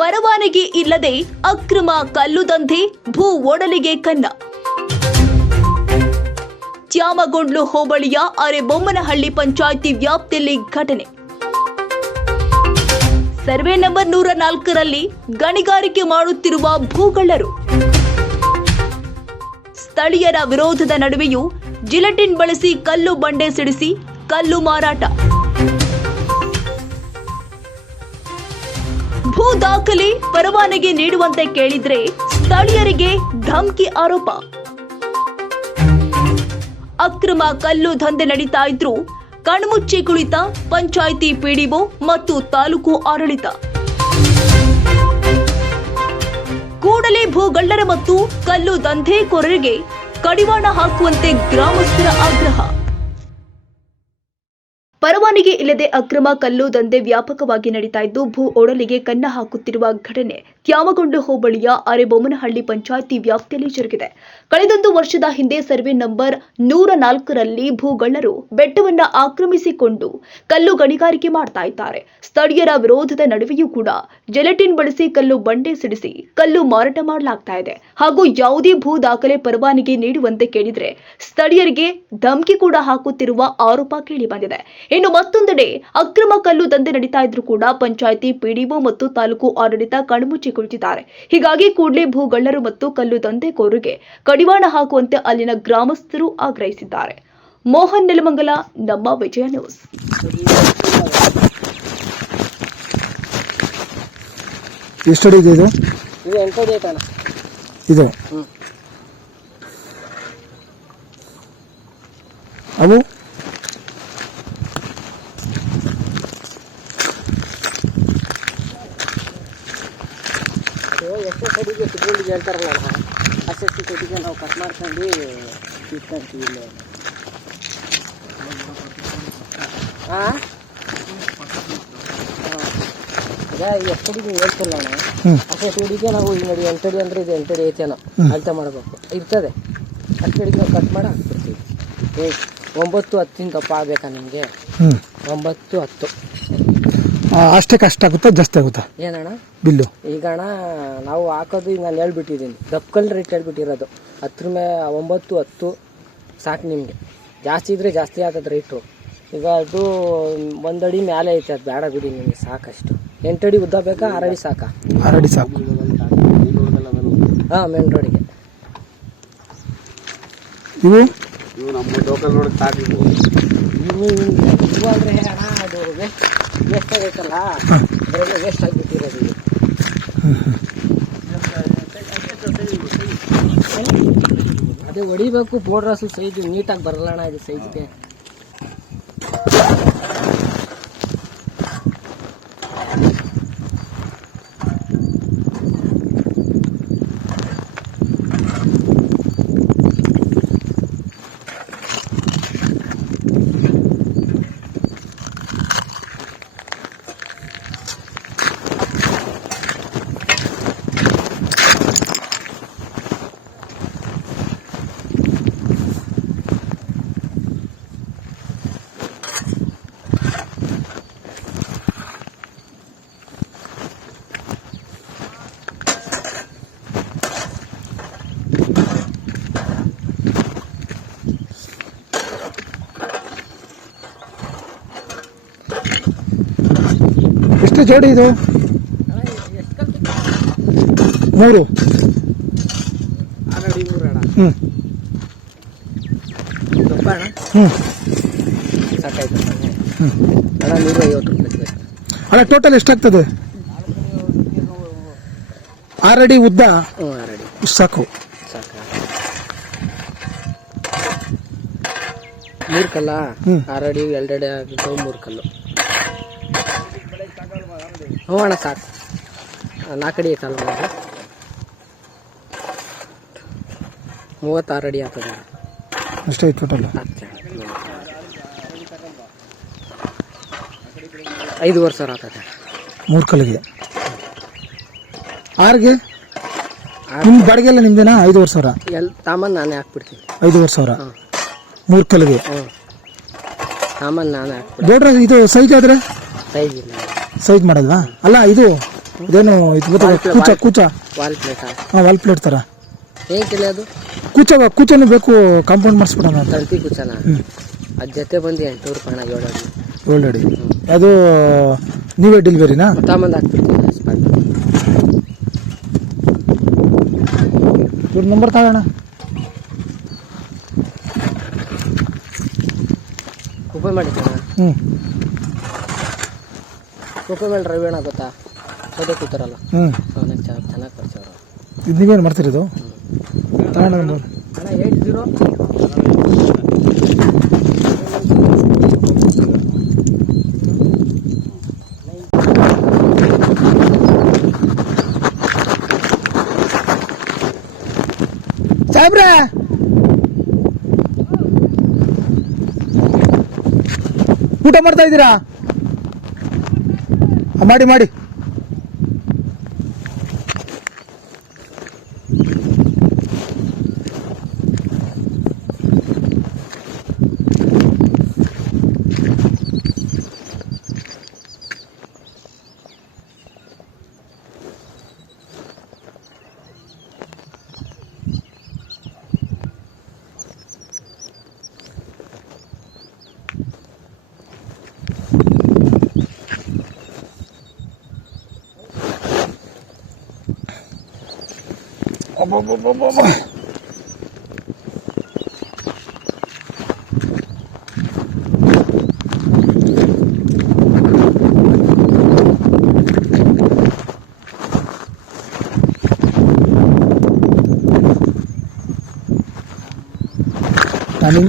ಪರವಾನಗಿ ಇಲ್ಲದೆ ಅಕ್ರಮ ಕಲ್ಲು ದಂಧೆ, ಭೂ ಒಡಲಿಗೆ ಕನ್ನ. ತ್ಯಾಮಗೊಂಡ್ಲು ಹೋಬಳಿಯ ಅರೆಬೊಮ್ಮನಹಳ್ಳಿ ಪಂಚಾಯಿತಿ ವ್ಯಾಪ್ತಿಯಲ್ಲಿ ಘಟನೆ. ಸರ್ವೆ ನಂಬರ್ 104ರಲ್ಲಿ ಗಣಿಗಾರಿಕೆ ಮಾಡುತ್ತಿರುವ ಭೂಗಳ್ಳರು. ಸ್ಥಳೀಯರ ವಿರೋಧದ ನಡುವೆಯೂ ಜಿಲೆಟಿನ್ ಬಳಸಿ ಕಲ್ಲು ಬಂಡೆ ಸಿಡಿಸಿ ಕಲ್ಲು ಮಾರಾಟ. ಭೂ ದಾಖಲೆ ಪರವಾನಗಿ ನೀಡುವಂತೆ ಕೇಳಿದ್ರೆ ಸ್ಥಳೀಯರಿಗೆ ಧಮಕಿ ಆರೋಪ. ಅಕ್ರಮ ಕಲ್ಲು ದಂಧೆ ನಡೀತಾ ಇದ್ರೂ ಕಣ್ಮುಚ್ಚಿ ಕುಳಿತ ಪಂಚಾಯಿತಿ ಪಿಡಿಒ ಮತ್ತು ತಾಲೂಕು ಆಡಳಿತ. ಕೂಡಲೇ ಭೂಗಳ್ಳರ ಮತ್ತು ಕಲ್ಲು ದಂಧೆಕೋರರಿಗೆ ಕಡಿವಾಣ ಹಾಕುವಂತೆ ಗ್ರಾಮಸ್ಥರ ಆಗ್ರಹ. ಪರವಾನಗಿ ಇಲ್ಲದೆ ಅಕ್ರಮ ಕಲ್ಲು ದಂಧೆ ವ್ಯಾಪಕವಾಗಿ ನಡೀತಾ ಇದ್ದು ಭೂ ಒಡಲಿಗೆ ಕನ್ನ ಹಾಕುತ್ತಿರುವ ಘಟನೆ ತ್ಯಾಮಗೊಂಡು ಹೋಬಳಿಯ ಅರೆಬೊಮ್ಮನಹಳ್ಳಿ ಪಂಚಾಯಿತಿ ವ್ಯಾಪ್ತಿಯಲ್ಲಿ ಜರುಗಿದೆ. ಕಳೆದೊಂದು ವರ್ಷದ ಹಿಂದೆ ಸರ್ವೆ ನಂಬರ್ 104ರಲ್ಲಿ ಭೂಗಳ್ಳರು ಬೆಟ್ಟವನ್ನ ಆಕ್ರಮಿಸಿಕೊಂಡು ಕಲ್ಲು ಗಣಿಗಾರಿಕೆ ಮಾಡ್ತಾ ಇದ್ದಾರೆ. ಸ್ಥಳೀಯರ ವಿರೋಧದ ನಡುವೆಯೂ ಕೂಡ ಜೆಲೆಟಿನ್ ಬಳಸಿ ಕಲ್ಲು ಬಂಡೆ ಸಿಡಿಸಿ ಕಲ್ಲು ಮಾರಾಟ ಮಾಡಲಾಗ್ತಾ ಇದೆ. ಹಾಗೂ ಯಾವುದೇ ಭೂ ದಾಖಲೆ ಪರವಾನಗಿ ನೀಡುವಂತೆ ಕೇಳಿದ್ರೆ ಸ್ಥಳೀಯರಿಗೆ ಧಮಕಿ ಕೂಡ ಹಾಕುತ್ತಿರುವ ಆರೋಪ ಕೇಳಿ ಬಂದಿದೆ. ಇನ್ನು ಮತ್ತೊಂದೆಡೆ ಅಕ್ರಮ ಕಲ್ಲು ದಂಧೆ ನಡೀತಾ ಇದ್ರೂ ಕೂಡ ಪಂಚಾಯಿತಿ ಪಿಡಿಒ ಮತ್ತು ತಾಲೂಕು ಆಡಳಿತ ಕಣ್ಮುಚ್ಚಿ ಕುಳಿತಿದ್ದಾರೆ. ಹೀಗಾಗಿ ಕೂಡಲೇ ಭೂಗಳ್ಳರು ಮತ್ತು ಕಲ್ಲು ದಂಧೆಕೋರರಿಗೆ ಕಡಿವಾಣ ಹಾಕುವಂತೆ ಅಲ್ಲಿನ ಗ್ರಾಮಸ್ಥರು ಆಗ್ರಹಿಸಿದ್ದಾರೆ. ಮೋಹನ್ ನೆಲಮಂಗಲ, ನಮ್ಮ ವಿಜಯ ನ್ಯೂಸ್. ಎಷ್ಟು ಅಡಿ ಇದೆ ಇದು? ಇದು ಅವು ಎಷ್ಟೋ ಕಡೆಗೆ ಸಿಗೋಲಿಗೆ ಹೇಳ್ತಾರಲ್ಲ, ಅಷ್ಟು ಕಡೆಗೆ ನಾವು ಕಟ್ ಮಾಡ್ಕೊಂಡು ಇಟ್ಕೊಂತೀವಿ ಇಲ್ಲಿ. ಹಾಂ ಈಗ ಎಷ್ಟು ಕಡೆಗೆ ಹೇಳ್ತಿಲ್ಲ ಅಣ್ಣ, ಅಷ್ಟು ಕಡೆಗೆ ನಾವು ಈಗ ನೋಡಿ 8 ಅಡಿ ಅಂದರೆ ಇದು 8 ಅಡಿ ಐತೇನೋ ಅಳತೆ ಮಾಡಬೇಕು ಇರ್ತದೆ. ಅಷ್ಟು ಕಡೆಗೆ ನಾವು ಕಟ್ ಮಾಡಿ ಹಾಕ್ಬಿಡ್ತೀವಿ. 9-10 ದಪ್ಪ ಆಗಬೇಕಾ ನಿಮಗೆ? 9-10 ಅಷ್ಟೇ ಕಷ್ಟ ಆಗುತ್ತಾ ಜಾಸ್ತಿ ಆಗುತ್ತಾ ಏನಣ್ಣ ಬಿಲ್ಲು? ಈಗ ಅಣ್ಣ ನಾವು ಹಾಕೋದು ಈಗ ನಾನು ಹೇಳ್ಬಿಟ್ಟಿದ್ದೀನಿ, ದಪ್ಪಕಲ್ ರೇಟ್ ಹೇಳ್ಬಿಟ್ಟಿರೋದು 9-10 ಸಾಕು ನಿಮಗೆ. ಜಾಸ್ತಿ ಇದ್ರೆ ಜಾಸ್ತಿ ಆಗ್ತದೆ ರೇಟು. ಈಗ ಅದು 1 ಅಡಿ ಮೇಲೆ ಐತೆ, ಅದು ಬೇಡ ಬಿಡಿ ನಿಮಗೆ, ಸಾಕಷ್ಟು. 8 ಅಡಿ ಉದ್ದ ಬೇಕಾ? 6 ಅಡಿ ಸಾಕಾ? 6 ಅಡಿ ಸಾಕು. ಹಾಂ, ಮೇನ್ ರೋಡಿಗೆ. ಇವು ನಮ್ಮ ಲೋಕಲ್ ರೋಡ್ ಸಾಕು. ಇವು ಅಂದರೆ ಅಣ್ಣ ಅದು ವೇಸ್ಟ್ ಆಗೈತಲ್ಲ, ಅದರಲ್ಲಿ ವೇಸ್ಟ್ ಆಗಿಬಿಟ್ಟಿರೋದು. ಅದೇ ಹೊಡಿಬೇಕು, ಬೋರ್ಡ್ರಸು ಸೈಜ್ ನೀಟಾಗಿ ಬರಲ್ಲ ಅಣ್ಣ ಇದು ಸೈಜ್ಗೆ. ಎಷ್ಟು ಜೋಡಿ ಇದು? 3 6 ಅಡಿ 3 ಅಣ್ಣ. ದಪ್ಪ ಅಣ್ಣ ಸಾಕಾಯ್ತು ಅಣ್ಣ. 150 ರೂಪಾಯಿ. ಅಲ್ಲ, ಟೋಟಲ್ ಎಷ್ಟಾಗ್ತದೆ? 6 ಅಡಿ ಉದ್ದ 6 ಅಡಿ ಸಾಕು. ಸಾಕ 3 ಕಲ್ಲ? 6 ಅಡಿ 2 ಅಡಿ ಆಗಿದ್ದು 3 ಕಲ್ಲು. ಹ್ಞೂ ಅಣ್ಣ ಸಾಕು. 4 ಅಡಿ ಐತಲ್ಲ, 36 ಅಡಿ ಆಗ್ತದೆ ಅಷ್ಟೇ ಟೋಟಲ್. 5,000 ಆಗ್ತದೆ 3 ಕಲ್ಲಿಗೆ. 6ಗೆ ನಿಮ್ಮ ಬಾಡಿಗೆ ಎಲ್ಲ ನಿಮ್ದೇನಾ? 5,000 ಎಲ್ಲ ಸಾಮಾನು ನಾನೇ ಹಾಕ್ಬಿಡ್ತೀನಿ. 5,000 3 ಕಲ್ಲಿಗೆ. ಸಾಮಾನು ನಾನೇ ಹಾಕ್ಬಿಡ್ತೀನಿ. ದೊಡ್ಡ ಇದು ಸೈಜ್ ಆದ್ರೆ ಸೈಜ್ ಇಲ್ಲ, ಸೈಜ್ ಮಾಡೋದಾ? ಅಲ್ಲ, ಇದು ಇದೇನು ಇದು ಗೊತ್ತಾಗ ಕೂಚ ಕೂಚ ವಾಲ್ ಪ್ಲೇಟಾ ಹಾಂ ವಾಲ್ ಪ್ಲೇಟ್ ಥರ ಹೇಗೆ ಕೆಲೆ ಅದು ಕೂಚನೂ ಬೇಕು ಕಾಂಪೌಂಡ್ ಮಾಡಿಸ್ಬಿಡೋಣ ಅಂತ. ತರ್ತಿ ಕುಚ್ಚನ ಅದ್ ಜೊತೆ ಬಂದು 800 ರೂಪಾಯಿ 7 ಅಡಿ 7 ಅಡಿ. ಅದು ನೀವೇ ಡೆಲಿವರಿನಾ? ತಗೊಂಬಂದು ಹಾಕ್ಬಿಡ್ತೀನಿ ಸ್ಪಾಟ್. ಇವ್ರ ನಂಬರ್ ತಗೋಣ. ಉಪಯೋಗ ಮಾಡಿದ್ದಾನ ಉಪಯೋಗ ಮಾಡಿ ರವಿ ಅಣ್ಣ ಗೊತ್ತಾ ಸೌದೆ ಕೂತಾರಲ್ಲ ಅವನಿಗೆ ಚೆನ್ನಾಗಿ ಪರಿಚಯ. ಇದು ನೀವೇನು ಮಾಡ್ತಿರೋದು? ತಗೋಣ ನಂಬರ್. ಅಣ್ಣ 80 ಸಾಹೇಬ್ರೆ ಊಟ ಮಾಡ್ತಾ ಇದ್ದೀರಾ? ಮಾಡಿ ಮಾಡಿ. ನಾನು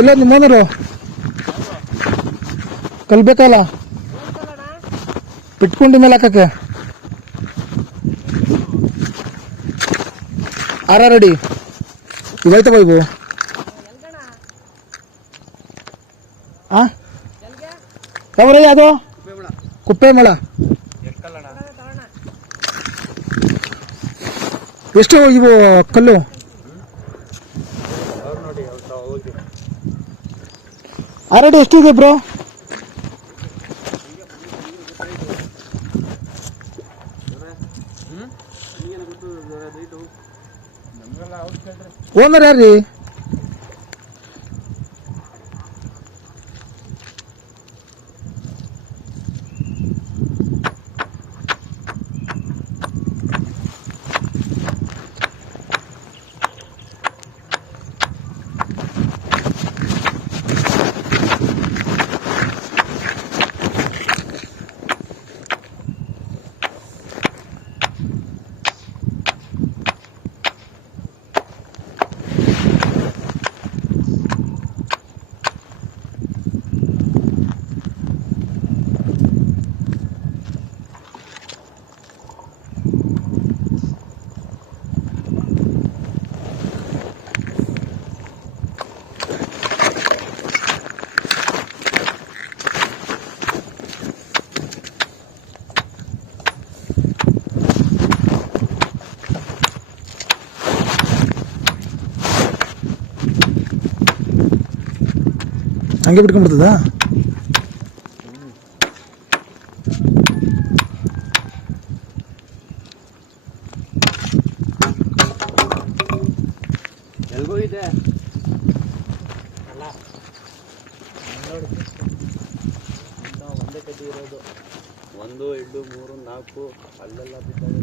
ಎಲ್ಲ ನಿಮ್ಮನರು ಕಲ್ಬೇಕಲ್ಲ ಬಿಟ್ಕೊಂಡು ಮೇಲೆ ಹಾಕಕ್ಕೆ ರೆಡಿ ಇವಾಯ್ತವ ಇವು ಯಾವ್ರೇ ಅದು ಕುಪ್ಪೆ ಮಳ ಎಷ್ಟು ಇವು ಕಲ್ಲು ರೆಡಿ ಎಷ್ಟಿದೆ ಬ್ರೋ? ಓನರ್ ಯಾರ್ರಿ? ಹಂಗೆ ಬಿಟ್ಕೊಂಡ್ಬಿಡ್ತದಾ? ಎಲ್ಗೋಗಿದೆ? ಒಂದೇ ಕಡ್ಡಿ ಇರೋದು. 1 2 3 4 ಅಲ್ಲೆಲ್ಲ ಬಿದ್ದಾವೆ.